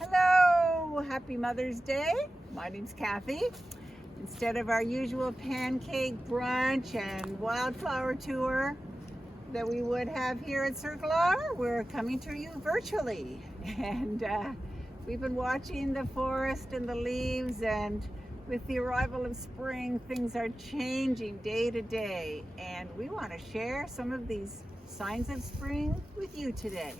Hello, happy Mother's Day. My name's Kathy. Instead of our usual pancake brunch and wildflower tour that we would have here at Circle R, we're coming to you virtually. And we've been watching the forest and the leaves, and with the arrival of spring, things are changing day to day. And we want to share some of these signs of spring with you today.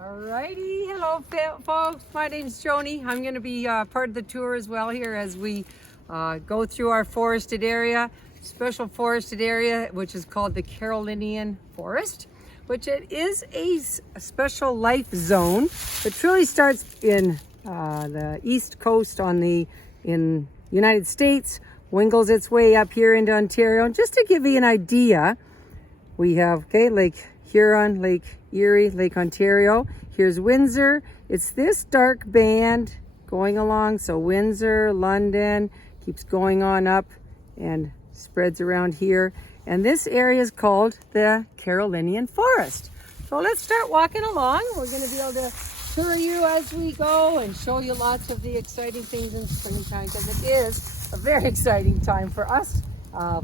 Alrighty, hello folks, my name's Joni. I'm going to be part of the tour as well here as we go through our forested area, special forested area, which is called the Carolinian Forest, which it is a special life zone. It truly starts in the east coast in United States, wingles its way up here into Ontario. And just to give you an idea, we have Lake Huron, Lake Erie, Lake Ontario. Here's Windsor. It's this dark band going along. So Windsor, London, keeps going on up and spreads around here. And this area is called the Carolinian Forest. So let's start walking along. We're going to be able to tour you as we go and show you lots of the exciting things in springtime, because it is a very exciting time for us,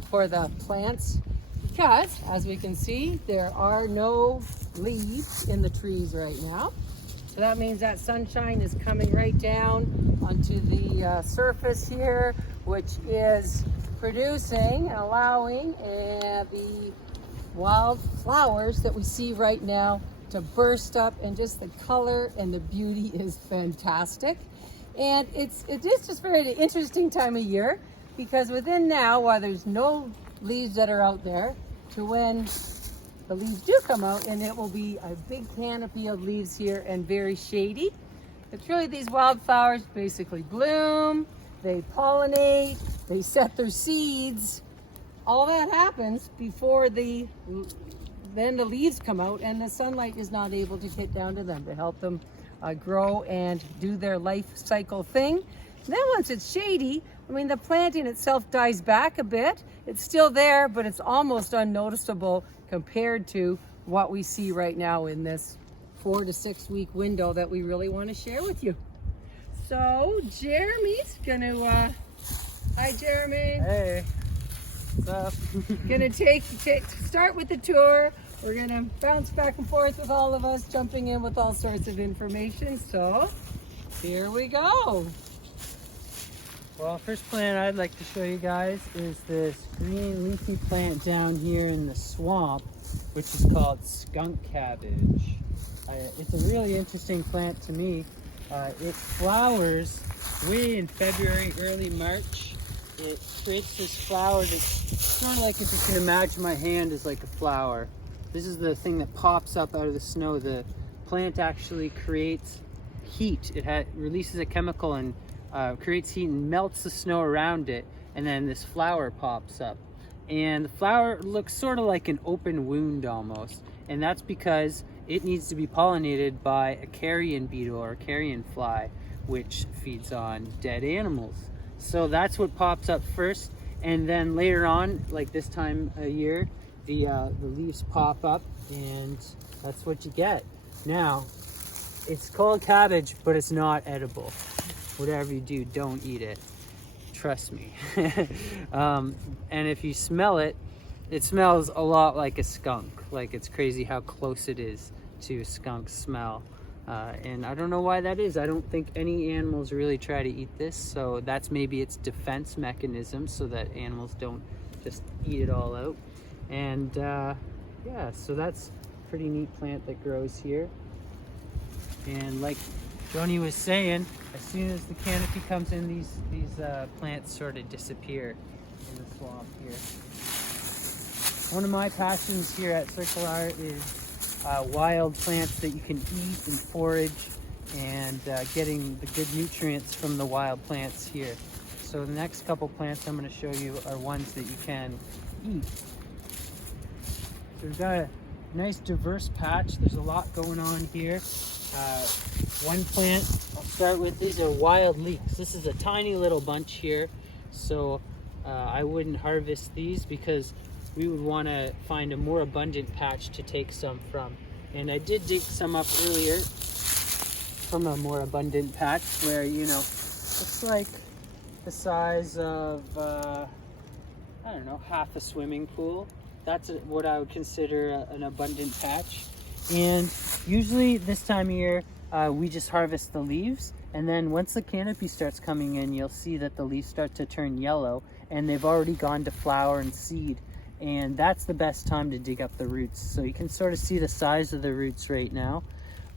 for the plants. Because, as we can see, there are no leaves in the trees right now. So that means that sunshine is coming right down onto the surface here, which is producing and allowing the wild flowers that we see right now to burst up, and just the color and the beauty is fantastic. And it is just very interesting time of year, because within now, while there's no leaves that are out there, to when the leaves do come out, and it will be a big canopy of leaves here and very shady. It's really, these wildflowers basically bloom, they pollinate, they set their seeds. All that happens before then the leaves come out, and the sunlight is not able to get down to them to help them grow and do their life cycle thing. And then once it's shady, I mean, the planting itself dies back a bit. It's still there, but it's almost unnoticeable compared to what we see right now in this 4 to 6 week window that we really want to share with you. So Jeremy's gonna, hi Jeremy. Hey, what's up? Gonna start with the tour. We're gonna bounce back and forth with all of us, jumping in with all sorts of information. So here we go. Well, first plant I'd like to show you guys is this green leafy plant down here in the swamp, which is called Skunk Cabbage. It's a really interesting plant to me. It flowers way in February, early March. It creates this flower that's sort of like, if you can imagine my hand is like a flower. This is the thing that pops up out of the snow. The plant actually creates heat. It releases a chemical and creates heat and melts the snow around it, and then this flower pops up. And the flower looks sort of like an open wound almost, and that's because it needs to be pollinated by a carrion beetle or a carrion fly, which feeds on dead animals. So that's what pops up first, and then later on, like this time of year, the leaves pop up, and that's what you get. Now, it's called cabbage, but it's not edible. Whatever you do, don't eat it. Trust me. And if you smell it, it smells a lot like a skunk. Like, it's crazy how close it is to a skunk's smell. And I don't know why that is. I don't think any animals really try to eat this, so that's maybe its defense mechanism, so that animals don't just eat it all out. And yeah, so that's a pretty neat plant that grows here. And like Joni was saying, as soon as the canopy comes in, these plants sort of disappear in the swamp here. One of my passions here at Circle R is wild plants that you can eat and forage, and getting the good nutrients from the wild plants here. So the next couple plants I'm going to show you are ones that you can eat. So we've got a nice diverse patch. There's a lot going on here. One plant I'll start with, these are wild leeks. This is a tiny little bunch here, so I wouldn't harvest these because we would want to find a more abundant patch to take some from. And I did dig some up earlier from a more abundant patch where, you know, it's like the size of, I don't know, half a swimming pool. That's what I would consider an abundant patch. And usually this time of year, we just harvest the leaves. And then once the canopy starts coming in, you'll see that the leaves start to turn yellow and they've already gone to flower and seed. And that's the best time to dig up the roots. So you can sort of see the size of the roots right now,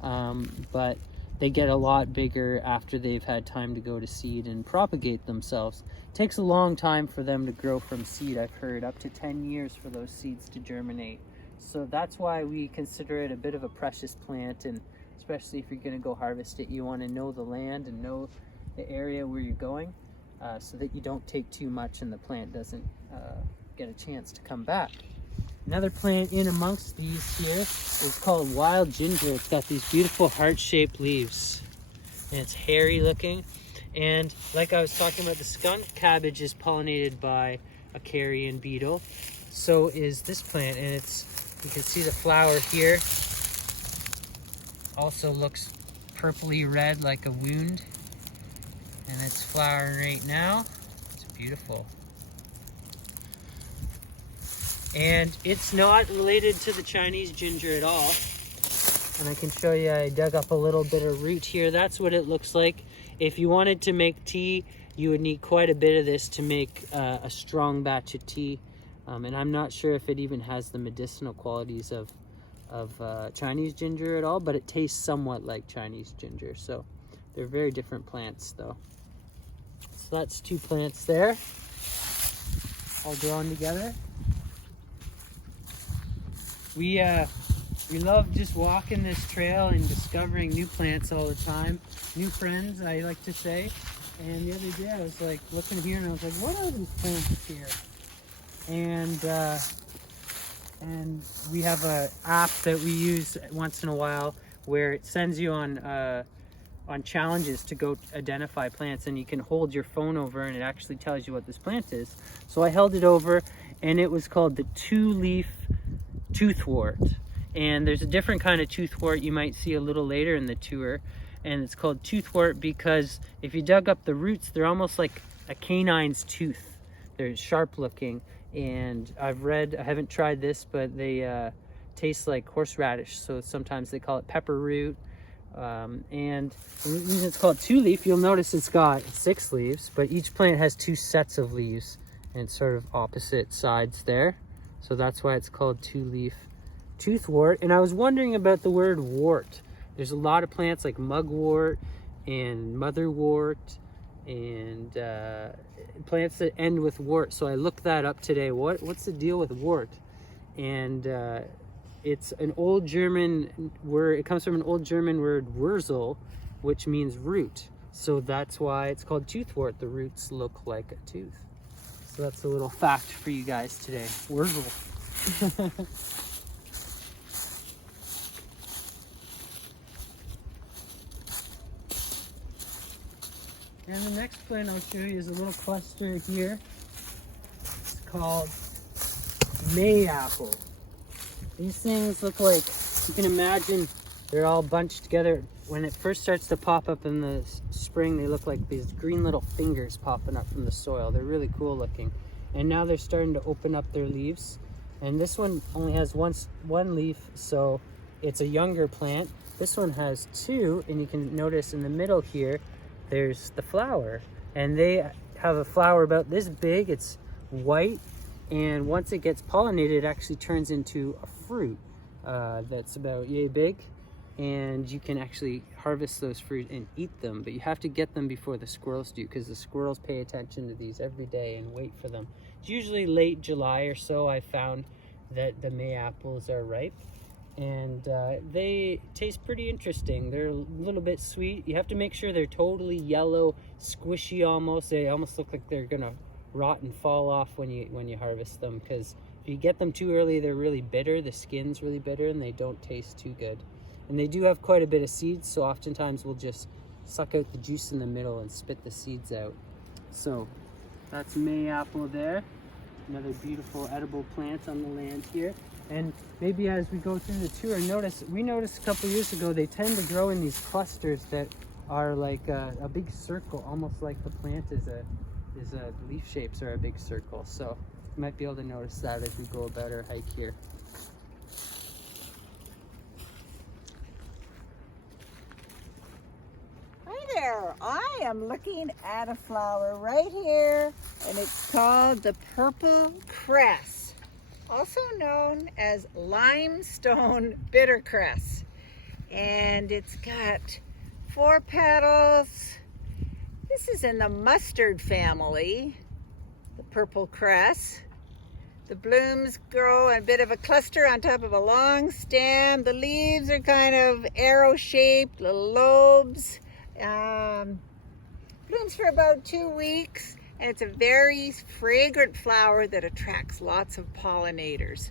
but they get a lot bigger after they've had time to go to seed and propagate themselves. It takes a long time for them to grow from seed. I've heard up to 10 years for those seeds to germinate. So that's why we consider it a bit of a precious plant, and especially if you're going to go harvest it, you want to know the land and know the area where you're going, so that you don't take too much and the plant doesn't get a chance to come back. Another plant in amongst these here is called wild ginger. It's got these beautiful heart-shaped leaves and it's hairy looking. And like I was talking about, the skunk cabbage is pollinated by a carrion beetle. So is this plant, and it's, you can see the flower here also looks purpley red like a wound, and it's flowering right now. It's beautiful. And it's not related to the Chinese ginger at all. And I can show you, I dug up a little bit of root here. That's what it looks like. If you wanted to make tea, you would need quite a bit of this to make a strong batch of tea. And I'm not sure if it even has the medicinal qualities of Chinese ginger at all, but it tastes somewhat like Chinese ginger. So they're very different plants though. So that's two plants there, all grown together. We love just walking this trail and discovering new plants all the time. New friends, I like to say. And the other day I was like looking here and I was like, what are these plants here? And we have an app that we use once in a while where it sends you on challenges to go identify plants, and you can hold your phone over and it actually tells you what this plant is. So I held it over and it was called the Leaf Toothwort. And there's a different kind of toothwort you might see a little later in the tour, and it's called toothwort because if you dug up the roots, they're almost like a canine's tooth. They're sharp looking, and I haven't tried this, but they taste like horseradish, so sometimes they call it pepper root. And the reason it's called two leaf, you'll notice it's got 6 leaves, but each plant has 2 sets of leaves, and it's sort of opposite sides there. So that's why it's called two-leaf toothwort. And I was wondering about the word wart. There's a lot of plants like mugwort and motherwort and plants that end with wart. So I looked that up today. What's the deal with wart? And it's an old German word. It comes from an old German word Wurzel, which means root. So that's why it's called toothwort. The roots look like a tooth. So that's a little fact for you guys today. Wurzel. And the next plant I'll show you is a little cluster here. It's called May apple. These things look like, you can imagine, they're all bunched together. When it first starts to pop up in the spring, they look like these green little fingers popping up from the soil. They're really cool looking. And now they're starting to open up their leaves. And this one only has one leaf, so it's a younger plant. This one has 2, and you can notice in the middle here, there's the flower. And they have a flower about this big. It's white, and once it gets pollinated, it actually turns into a fruit that's about yay big. And you can actually harvest those fruit and eat them, but you have to get them before the squirrels do, because the squirrels pay attention to these every day and wait for them. It's usually late July or so. I found that the May apples are ripe, and they taste pretty interesting. They're a little bit sweet. You have to make sure they're totally yellow, squishy almost. They almost look like they're gonna rot and fall off when you harvest them, because if you get them too early, they're really bitter. The skin's really bitter and they don't taste too good. And they do have quite a bit of seeds, so oftentimes we'll just suck out the juice in the middle and spit the seeds out. So that's May apple there. Another beautiful edible plant on the land here. And maybe as we go through the tour, we noticed a couple years ago they tend to grow in these clusters that are like a big circle, almost like the plant is a leaf shapes are a big circle. So you might be able to notice that as we go about our hike here. Hi there, I am looking at a flower right here, and it's called the purple cress, also known as limestone bitter cress. And it's got 4 petals. This is in the mustard family, the purple cress. The blooms grow in a bit of a cluster on top of a long stem. The leaves are kind of arrow-shaped, little lobes. Blooms for about 2 weeks, and it's a very fragrant flower that attracts lots of pollinators.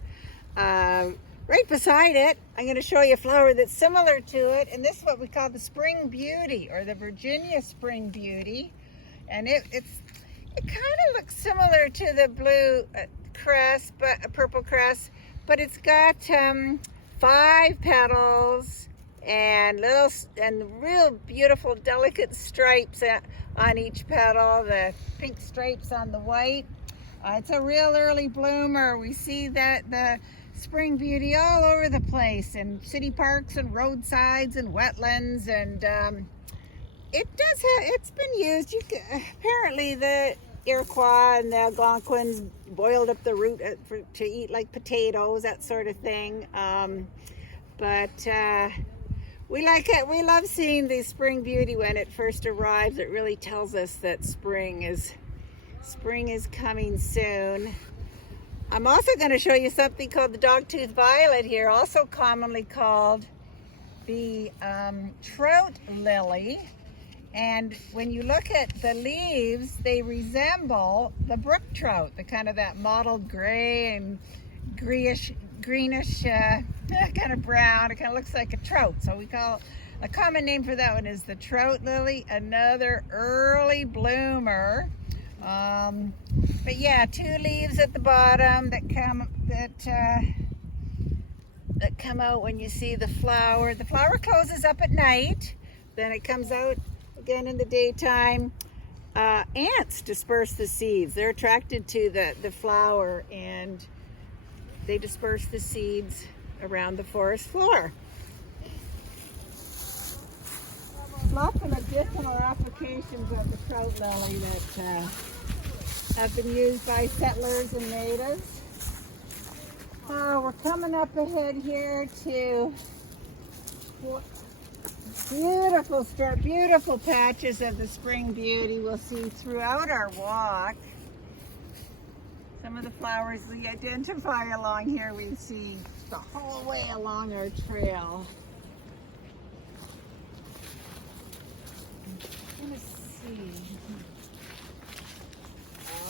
Right beside it, I'm going to show you a flower that's similar to it, and this is what we call the spring beauty, or the Virginia spring beauty. And it kind of looks similar to the blue cress, but purple cress, but it's got 5 petals and real beautiful delicate stripes on each petal, the pink stripes on the white. It's a real early bloomer. We see that the spring beauty all over the place in city parks and roadsides and wetlands, and it's been used. Apparently the Iroquois and the Algonquins boiled up the root to eat like potatoes, that sort of thing. We like it. We love seeing the spring beauty when it first arrives. It really tells us that spring is coming soon. I'm also going to show you something called the dogtooth violet here, also commonly called the trout lily. And when you look at the leaves, they resemble the brook trout, the kind of that mottled gray and greenish kind of brown. It kind of looks like a trout. So we call a common name for that one is the trout lily, another early bloomer. But yeah, 2 leaves at the bottom that come out when you see the flower. The flower closes up at night, then it comes out again in the daytime. Ants disperse the seeds. They're attracted to the flower, and they disperse the seeds around the forest floor. Lots of additional applications of the trout lily that have been used by settlers and natives. We're coming up ahead here to beautiful patches of the spring beauty we'll see throughout our walk. Some of the flowers we identify along here we see the whole way along our trail. Let's see.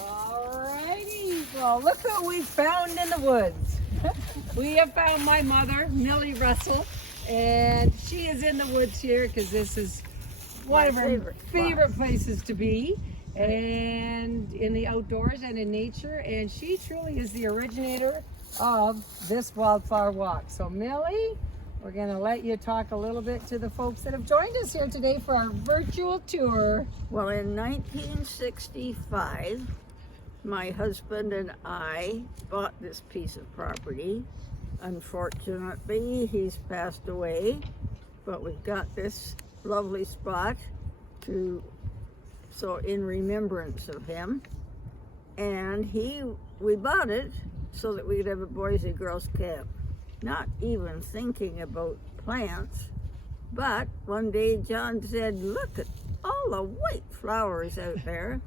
Alrighty, well look what we found in the woods. We have found my mother, Millie Russell, and she is in the woods here because this is one of her favorite places to be, and in the outdoors and in nature, and she truly is the originator of this Wildflower Walk. So Millie, we're going to let you talk a little bit to the folks that have joined us here today for our virtual tour. Well, in 1965, my husband and I bought this piece of property. Unfortunately, he's passed away, but we've got this lovely spot so in remembrance of him. And we bought it so that we could have a boys and girls camp, not even thinking about plants. But one day John said, "Look at all the white flowers out there,"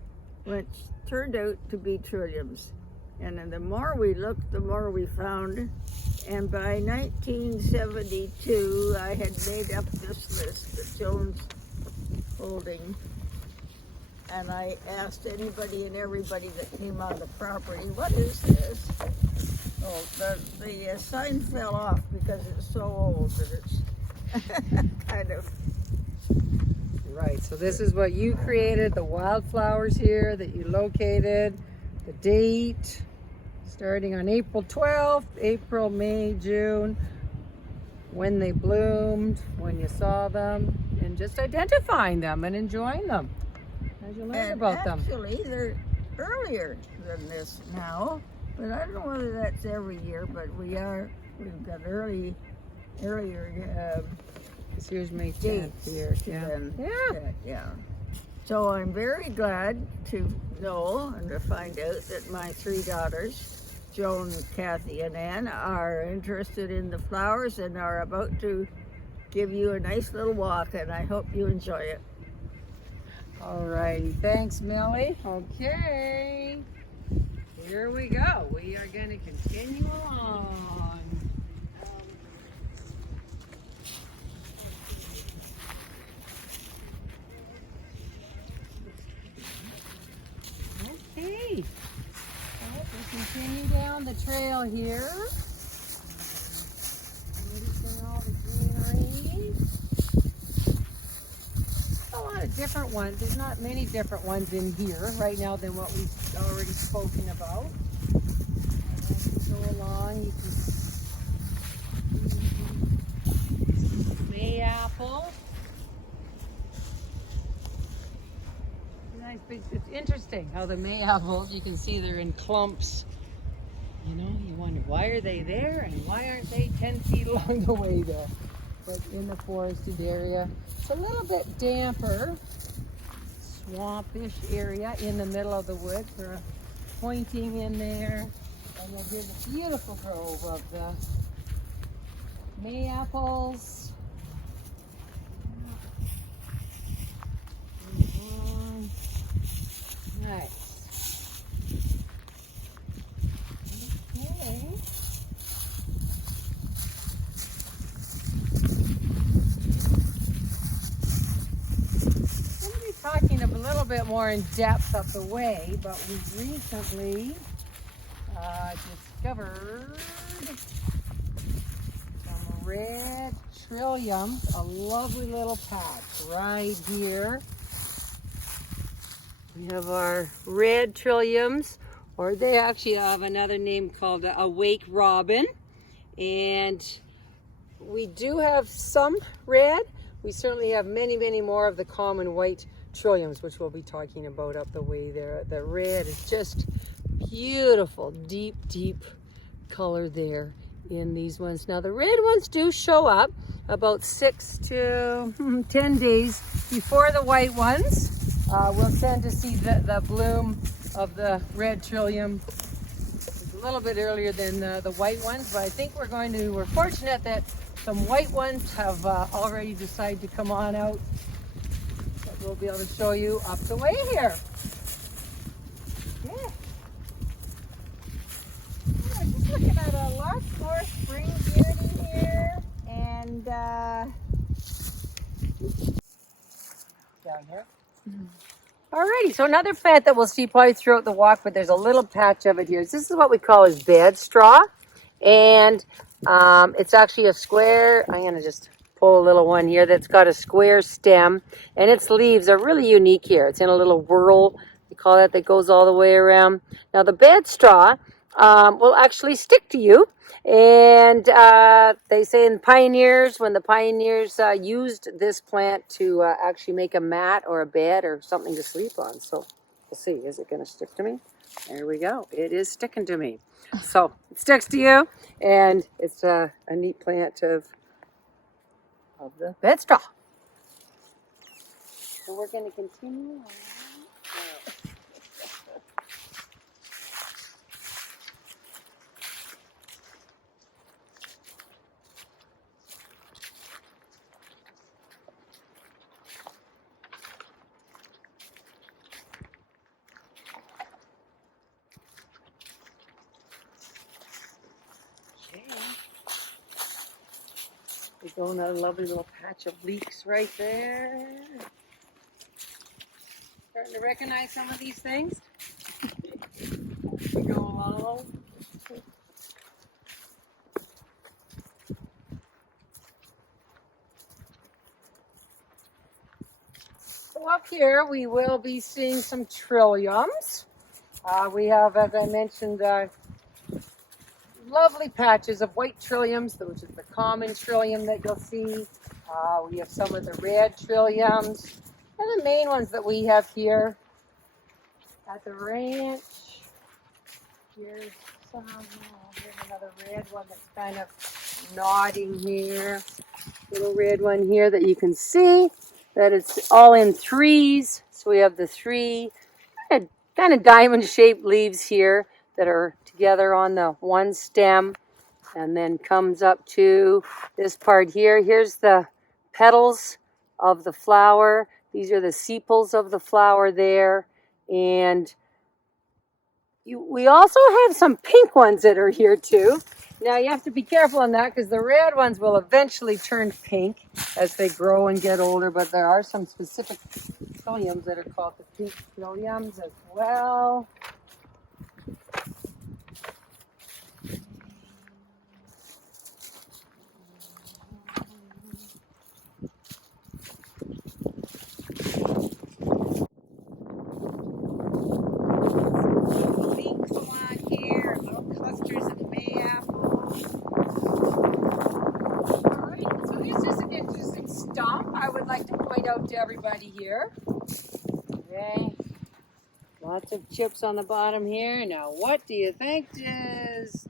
which turned out to be trilliums. And then the more we looked, the more we found. And by 1972, I had made up this list that Joan's holding. And I asked anybody and everybody that came on the property, "What is this?" Oh, the sign fell off because it's so old that it's kind of... Right, so this is what you created, the wildflowers here that you located, the date, starting on April 12th, April, May, June, when they bloomed, when you saw them, and just identifying them and enjoying them as you learn about them. Actually, they're earlier than this now, but I don't know whether that's every year, but we've got earlier This here's May 10th dates here. to Yeah. them. Yeah. Yeah. So I'm very glad to know and to find out that my three daughters, Joan, Kathy, and Ann, are interested in the flowers and are about to give you a nice little walk, and I hope you enjoy it. All righty. Thanks, Millie. Okay. Here we go. We are going to continue along. Okay. Well, we continue down the trail here. Noticing all the greenery. A lot of different ones. There's not many different ones in here right now than what we've already spoken about. And as you go along, you can see mayapple. Nice big. It's interesting how the mayapple, you can see they're in clumps. You know, you wonder why are they there and why aren't they 10 feet along the way there? But in the forested area, it's a little bit damper, swampish area in the middle of the woods. We're pointing in there, and you'll hear the beautiful grove of the mayaples. Nice. Okay. Talking a little bit more in depth up the way, but we recently discovered some red trilliums, a lovely little patch right here. We have our red trilliums, or they actually have another name called a wake robin, and we do have some red. We certainly have many, many more of the common white trilliums, which we'll be talking about up the way there. The red is just beautiful, deep, deep color there in these ones. Now the red ones do show up about 6 to 10 days before the white ones. We'll tend to see the bloom of the red trillium a little bit earlier than the white ones, but I think we're fortunate that some white ones have already decided to come on out. We'll be able to show you up the way here. Yeah. Just looking at a lot more spring beauty here, and down here. Alrighty, so another plant that we'll see probably throughout the walk, but there's a little patch of it here. This is what we call is bed straw, and it's actually a square. I'm gonna just pull a little one here that's got a square stem, and its leaves are really unique here. It's in a little whorl, we call that goes all the way around. Now the bed straw will actually stick to you, and they say in pioneers, when the pioneers used this plant to actually make a mat or a bed or something to sleep on. So we'll see, is it going to stick to me? There we go, it is sticking to me. So it sticks to you, and it's a neat plant of the bed straw. So we're going to continue on. We're going at a lovely little patch of leeks right there. Starting to recognize some of these things. We go along. So up here we will be seeing some trilliums. We have, as I mentioned, lovely patches of white trilliums, which is the common trillium that you'll see. We have some of the red trilliums, and the main ones that we have here at the ranch. Here's some, here's another red one that's kind of nodding here. Little red one here that you can see that it's all in threes. So we have the three kind of diamond-shaped leaves here that are together on the one stem, and then comes up to this part here. Here's the petals of the flower. These are the sepals of the flower there. And we also have some pink ones that are here too. Now you have to be careful on that because the red ones will eventually turn pink as they grow and get older, but there are some specific trilliums that are called the pink trilliums as well. Leeks along here, little clusters of mayapple. All right, so this is an interesting stump I would like to point out to everybody here. Okay, lots of chips on the bottom here. Now, what do you think is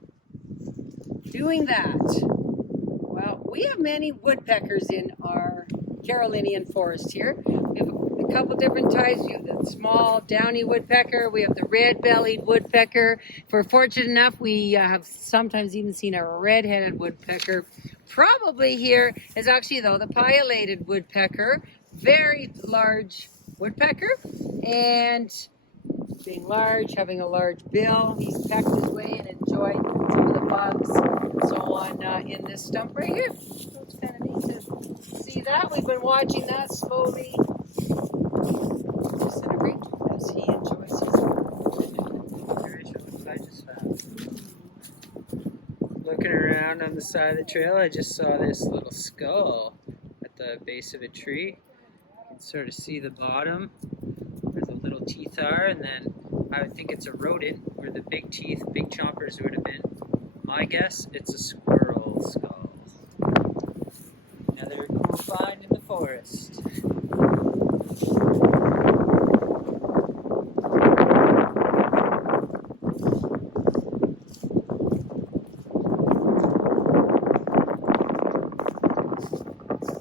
doing that? Well, we have many woodpeckers in our Carolinian Forest here. We have a couple different types. We have the small downy woodpecker. We have the red-bellied woodpecker. If we're fortunate enough, we have sometimes even seen a red-headed woodpecker. Probably here is actually, though, the pileated woodpecker. Very large woodpecker. And being large, having a large bill, he's pecked his way and enjoyed some of the bugs and so on in this stump right here. So it's kind of neat to see that. We've been watching that slowly disintegrate as he enjoys his. I just found. Looking around on the side of the trail, I just saw this little skull at the base of a tree. You can sort of see the bottom where the little teeth are, and then I would think it's a rodent where the big teeth, big chompers would have been. My guess, it's a squirrel skull. Another cool find in the forest.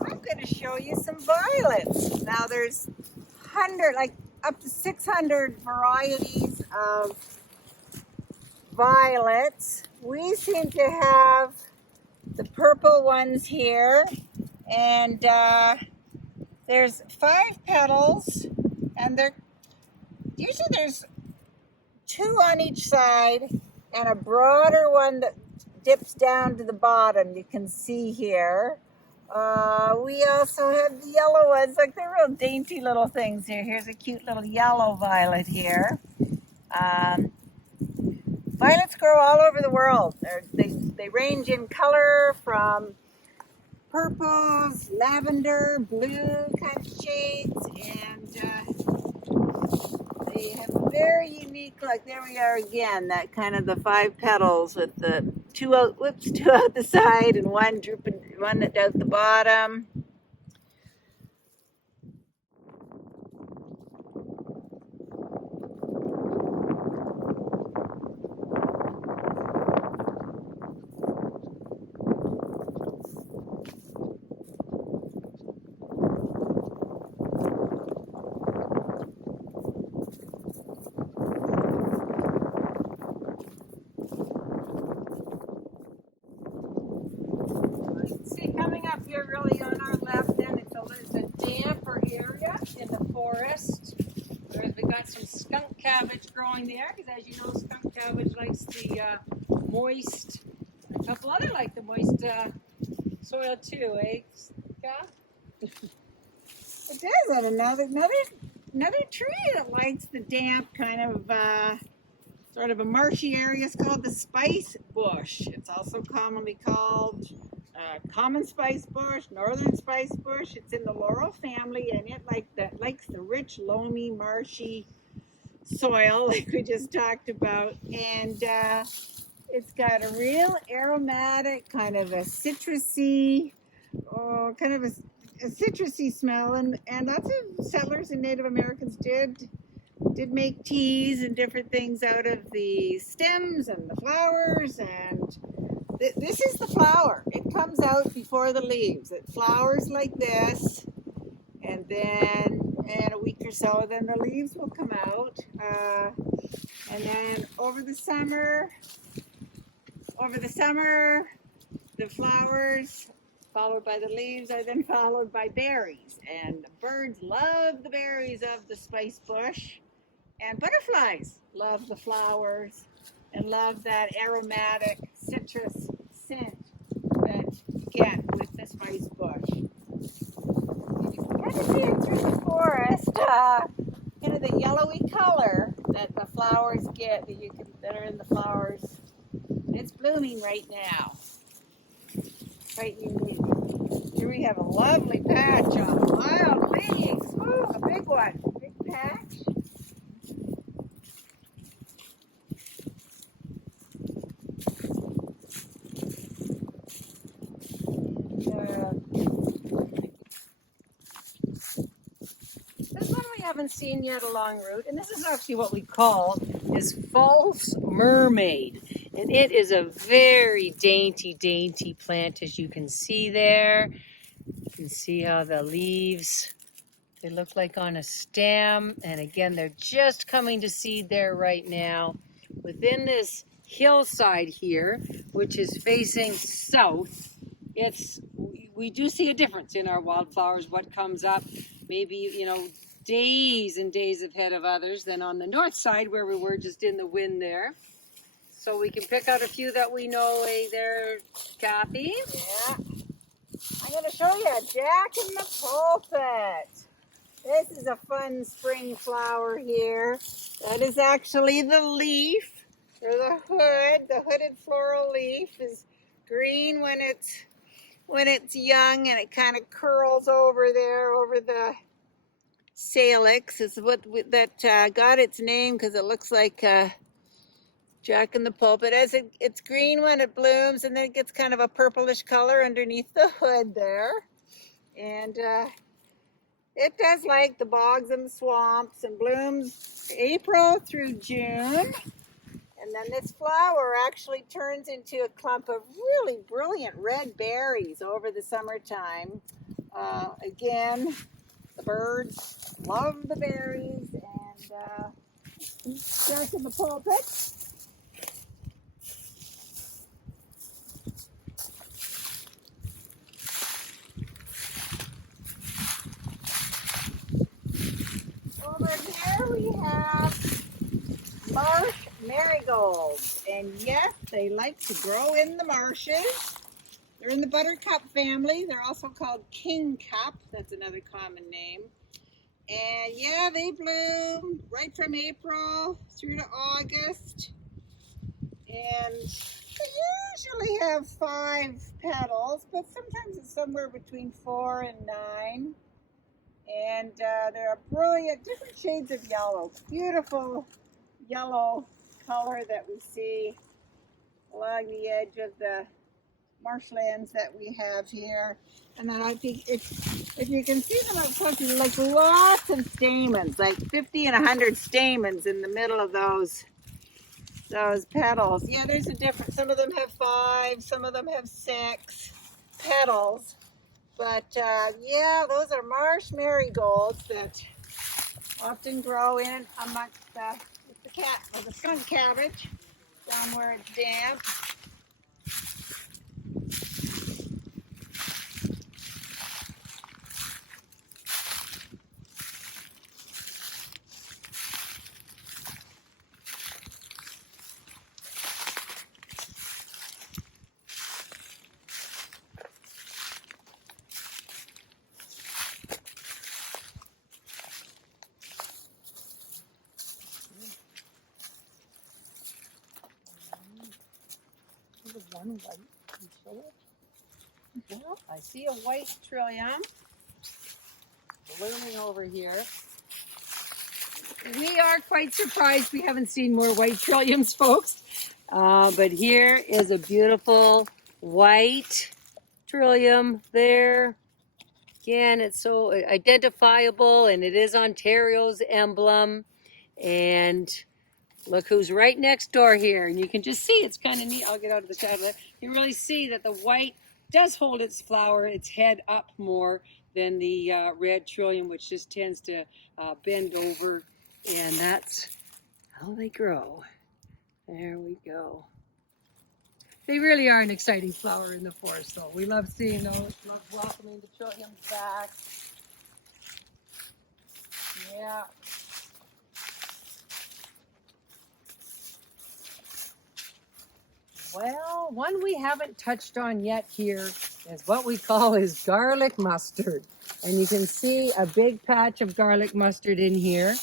I'm going to show you some violets. Now there's up to 600 varieties of violets. We seem to have the purple ones here, and there's 5 petals, and usually there's 2 on each side and a broader one that dips down to the bottom. You can see here. We also have the yellow ones, like they're real dainty little things here. Here's a cute little yellow violet here. Violets grow all over the world. They range in color from purples, lavender, blue kind of shades, and they have a very unique, like there we are again, that kind of the 5 petals with the 2 out the side and one out the bottom. Really on our left, then it's a damper area in the forest. We've got some skunk cabbage growing there, because as you know, skunk cabbage likes the moist. A couple other like the moist soil too, eh, Scott? It does. And another tree that likes the damp kind of sort of a marshy area is called the spice bush. It's also commonly called common spice bush, northern spice bush. It's in the laurel family, and it likes the rich, loamy, marshy soil like we just talked about. And It's got a real aromatic, kind of a citrusy, a citrusy smell, and lots of settlers and Native Americans did make teas and different things out of the stems and the flowers, and this is the flower. It comes out before the leaves. It flowers like this, and then in a week or so, then the leaves will come out, and then over the summer, the flowers, followed by the leaves, are then followed by berries. And the birds love the berries of the spice bush, and butterflies love the flowers and love that aromatic citrus scent that you get with the spice bush. And you can kind of see it through the forest, kind of the yellowy color that the flowers get, that are in the flowers. It's blooming right now. Quite unique. Here we have a lovely patch of wild leeks. Ooh, a big one. Big patch. This one we haven't seen yet along route, and this is actually what we call is false mermaid. And it is a very dainty plant, as you can see there. You can see how the leaves, they look like on a stem. And again, they're just coming to seed there right now. Within this hillside here, which is facing south, we do see a difference in our wildflowers. What comes up, maybe, days and days ahead of others than on the north side where we were just in the wind there. So we can pick out a few that we know there, Kathy. Yeah. I'm going to show you a Jack in the Pulpit. This is a fun spring flower here. That is actually the leaf, or the hood. The hooded floral leaf is green when it's young, and it kind of curls over there, over the salix. Is that got its name because it looks like Jack in the Pulpit. As it's green when it blooms, and then it gets kind of a purplish color underneath the hood there. And it does like the bogs and the swamps, and blooms April through June. And then this flower actually turns into a clump of really brilliant red berries over the summertime. Again, the birds love the berries, and Jack in the Pulpit. Over here we have marsh marigolds, and yes, they like to grow in the marshes. They're in the buttercup family. They're also called kingcup. That's another common name. And yeah, they bloom right from April through to August. And they usually have 5 petals, but sometimes it's somewhere between 4 and 9. And they're a brilliant, different shades of yellow. Beautiful yellow color that we see along the edge of the marshlands that we have here. And then I think if you can see them up close, there's like lots of stamens, like 50 and 100 stamens in the middle of those petals. Yeah, there's a difference. Some of them have 5, some of them have 6 petals. But yeah, those are marsh marigolds that often grow in amongst the skunk cabbage down where it's damp. One white. Can you show it? Well, I see a white trillium blooming over here. We are quite surprised we haven't seen more white trilliums, folks. But here is a beautiful white Trillium there. Again, it's so identifiable, and it is Ontario's emblem. And look who's right next door here. And you can just see, it's kind of neat. I'll get out of the shadow. You really see that the white does hold its flower, its head up more than the red Trillium, which just tends to bend over. And that's how they grow. There we go. They really are an exciting flower in the forest, though. We love seeing those, love welcoming the Trilliums back. Yeah. Well, one we haven't touched on yet here is what we call is garlic mustard. And you can see a big patch of garlic mustard in here.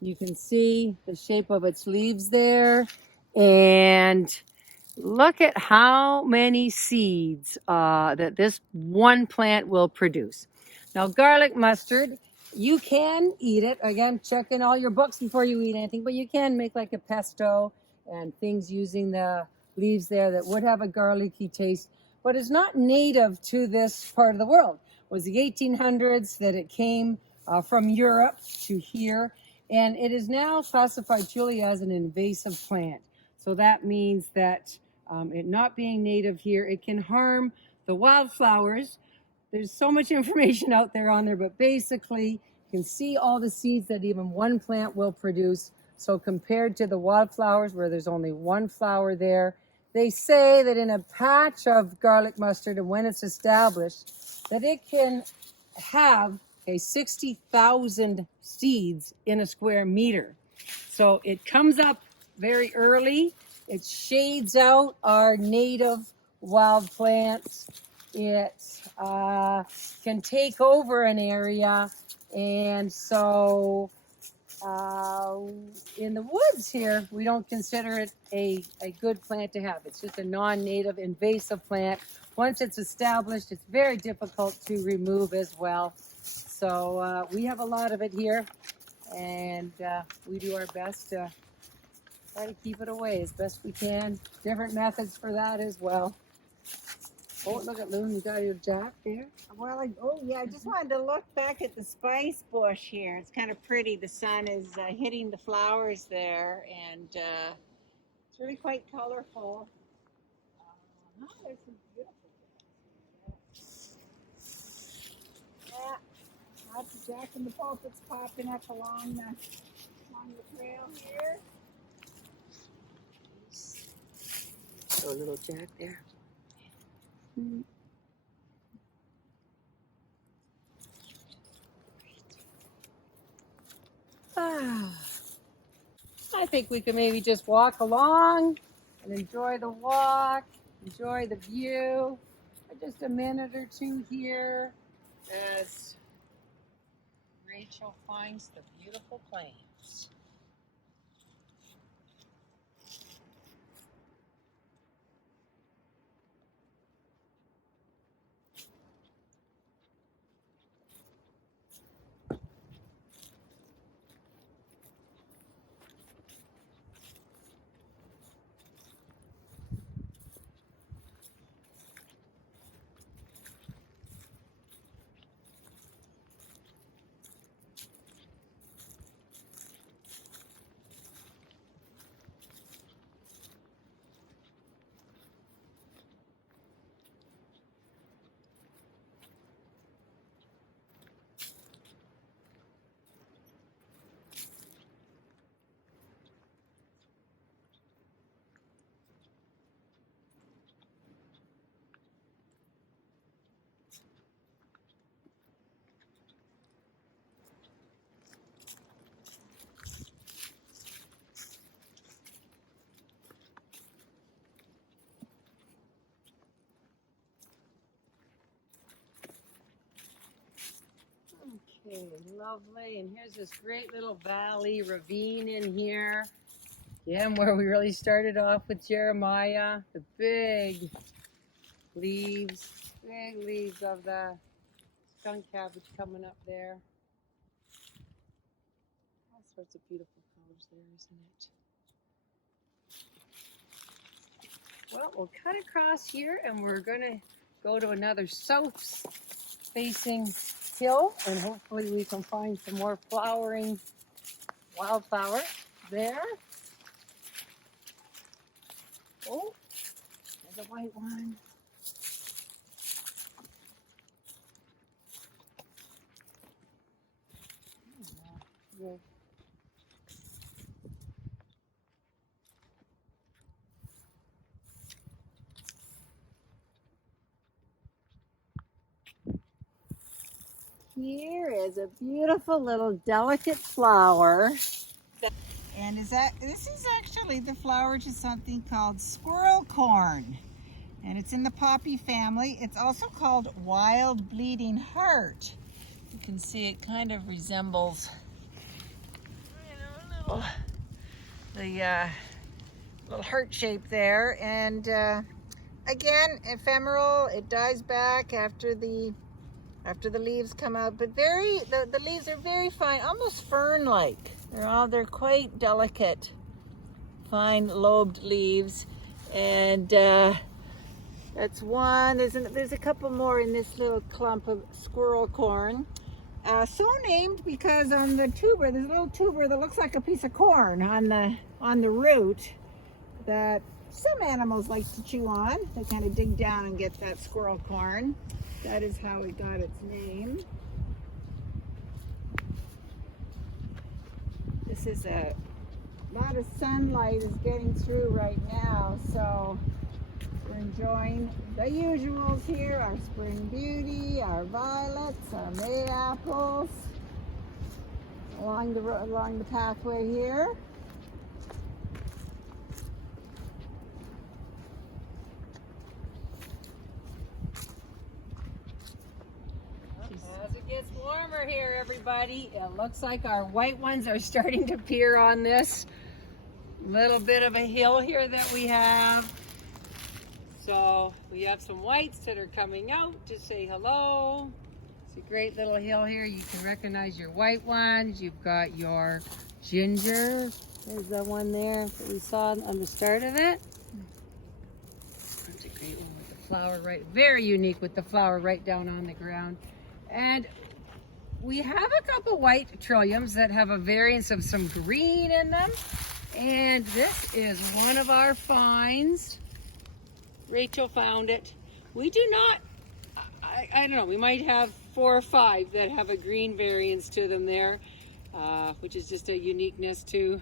You can see the shape of its leaves there. And look at how many seeds that this one plant will produce. Now, garlic mustard, you can eat it. Again, check in all your books before you eat anything, but you can make like a pesto and things using the leaves there that would have a garlicky taste, but it's not native to this part of the world. It was the 1800s that it came from Europe to here, and it is now classified, Julia, as an invasive plant. So that means that it not being native here, it can harm the wildflowers. There's so much information out there on there, but basically you can see all the seeds that even one plant will produce. So compared to the wildflowers where there's only one flower there, they say that in a patch of garlic mustard, and when it's established, that it can have 60,000 seeds in a square meter. So it comes up very early. It shades out our native wild plants. It can take over an area, and so in the woods here, we don't consider it a good plant to have. It's just a non-native invasive plant. Once it's established, it's very difficult to remove as well. So we have a lot of it here, and we do our best to try to keep it away as best we can. Different methods for that as well. Oh, look at Loon, you got your jack there. Well, I just wanted to look back at the spice bush here. It's kind of pretty. The sun is hitting the flowers there, and it's really quite colorful. There's some beautiful things. Yeah, lots of jack in the pulpits popping up along the trail here. So a little jack there. I think we could maybe just walk along and enjoy the walk, enjoy the view for just a minute or two here as Rachel finds the beautiful plants. Okay, lovely. And here's this great little valley ravine in here. Again, where we really started off with Jeremiah. The big leaves of the skunk cabbage coming up there. All sorts of beautiful colors there, isn't it? Well, we'll cut across here and we're gonna go to another south-facing hill, and hopefully we can find some more flowering wildflowers there. Oh, there's a white one. Yeah. Here is a beautiful little delicate flower. And this is actually the flower to something called Squirrel Corn. And it's in the poppy family. It's also called wild bleeding heart. You can see it kind of resembles the little heart shape there. And again, ephemeral. It dies back after the leaves come out, but the leaves are very fine, almost fern-like. They're quite delicate, fine lobed leaves, and that's one. There's a couple more in this little clump of squirrel corn. So named because on the tuber, there's a little tuber that looks like a piece of corn on the root that some animals like to chew on. They kind of dig down and get that squirrel corn. That is how it got its name. This is a lot of sunlight is getting through right now, so we're enjoying the usuals here, our spring beauty, our violets, our May apples, along the pathway here. As it gets warmer here, everybody, it looks like our white ones are starting to appear on this little bit of a hill here that we have. So we have some whites that are coming out to say hello. It's a great little hill here. You can recognize your white ones. You've got your ginger. There's that one there that we saw on the start of it. That's a great one with the flower very unique with the flower right down on the ground. And we have a couple white trilliums that have a variance of some green in them. And this is one of our finds. Rachel found it. We do not, I don't know, we might have 4 or 5 that have a green variance to them there, which is just a uniqueness to,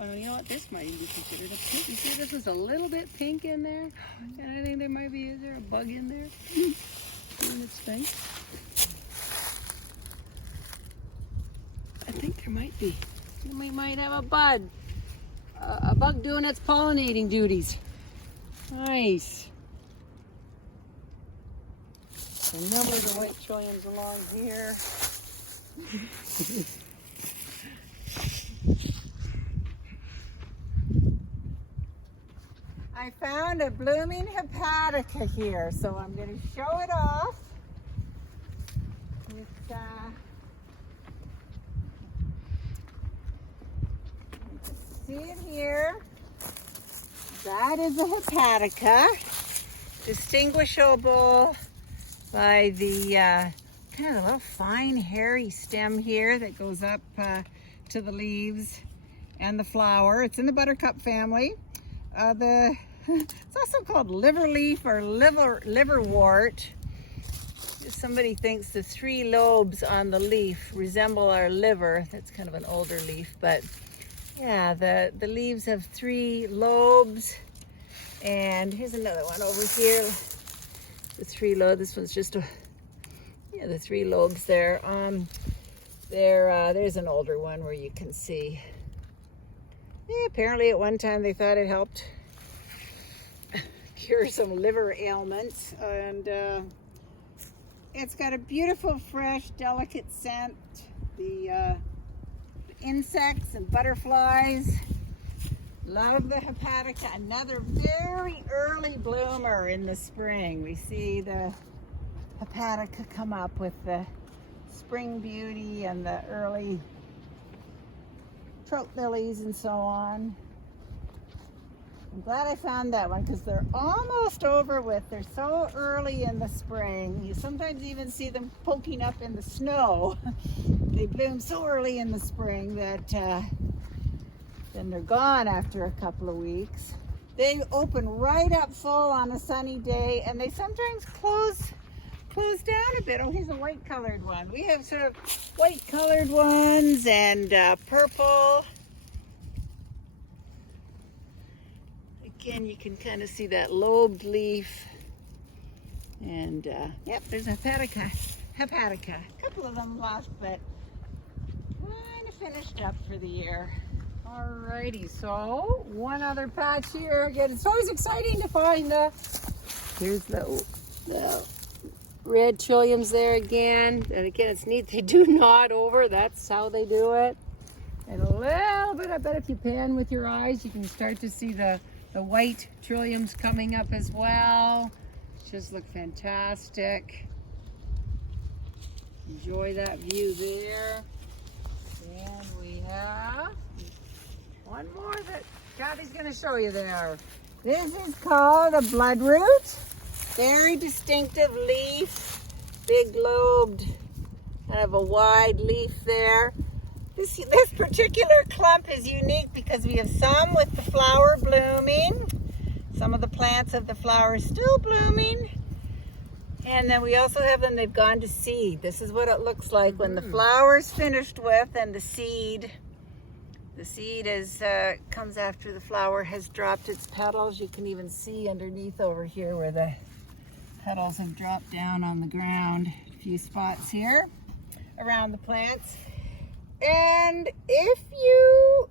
oh, you know what, this might even be considered a pink. You see this was a little bit pink in there? And I think there might be, is there a bug in there? Doing its thing. I think there might be. We might have a bug doing its pollinating duties. Nice. A number of the white trilliums along here. I found a blooming hepatica here, so I'm going to show it off. It's, you can see it here. That is a hepatica, distinguishable by the kind of a little fine hairy stem here that goes up to the leaves and the flower. It's in the buttercup family. It's also called liver leaf or liverwort. Somebody thinks the 3 lobes on the leaf resemble our liver. That's kind of an older leaf, but yeah, the leaves have 3 lobes. And here's another one over here. The 3 lobes. This one's just the 3 lobes there. There's an older one where you can see. Yeah, apparently at one time they thought it helped cure some liver ailments, and it's got a beautiful, fresh, delicate scent. The insects and butterflies love the hepatica. Another very early bloomer in the spring. We see the hepatica come up with the spring beauty and the early throat lilies and so on. I'm glad I found that one because they're almost over with. They're so early in the spring. You sometimes even see them poking up in the snow. They bloom so early in the spring that then they're gone after a couple of weeks. They open right up full on a sunny day, and they sometimes close down a bit. Oh, here's a white colored one. We have sort of white colored ones and purple. Again, you can kind of see that lobed leaf. And yep, there's hepatica. A couple of them left, but kind of finished up for the year. Alrighty, so one other patch here. Again, it's always exciting to find here's the red trilliums there again. And again, it's neat. They do nod over. That's how they do it. And a little bit, I bet if you pan with your eyes, you can start to see the white trilliums coming up as well. Just look fantastic. Enjoy that view there. And we have one more that Kathy's going to show you there. This is called a bloodroot. Very distinctive leaf. Big lobed, kind of a wide leaf there. This particular clump is unique because we have some with the flower blooming. Some of the plants of the flowers still blooming. And then we also have them, they've gone to seed. This is what it looks like when the flower is finished with and the seed. The seed is comes after the flower has dropped its petals. You can even see underneath over here where the petals have dropped down on the ground. A few spots here around the plants. And if you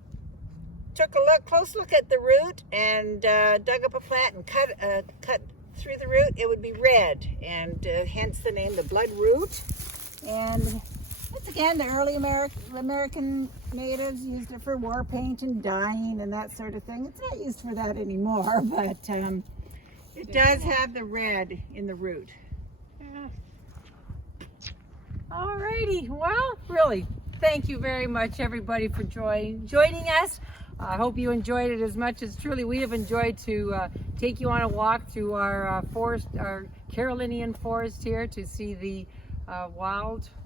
took a close look at the root and dug up a plant and cut through the root, it would be red, and hence the name, the bloodroot. And once again, the early American natives used it for war paint and dyeing and that sort of thing. It's not used for that anymore, but it does have the red in the root. Yeah. Alrighty, well, really, thank you very much, everybody, for joining us. I hope you enjoyed it as much as truly we have enjoyed to take you on a walk through our forest, our Carolinian Forest here, to see the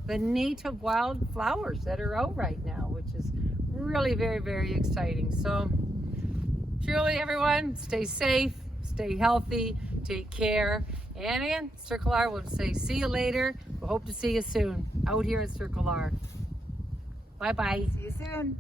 native wildflowers that are out right now, which is really very, very exciting. So, truly, everyone, stay safe, stay healthy, take care. And in Circle R, we'll say see you later. We hope to see you soon out here at Circle R. Bye-bye. See you soon.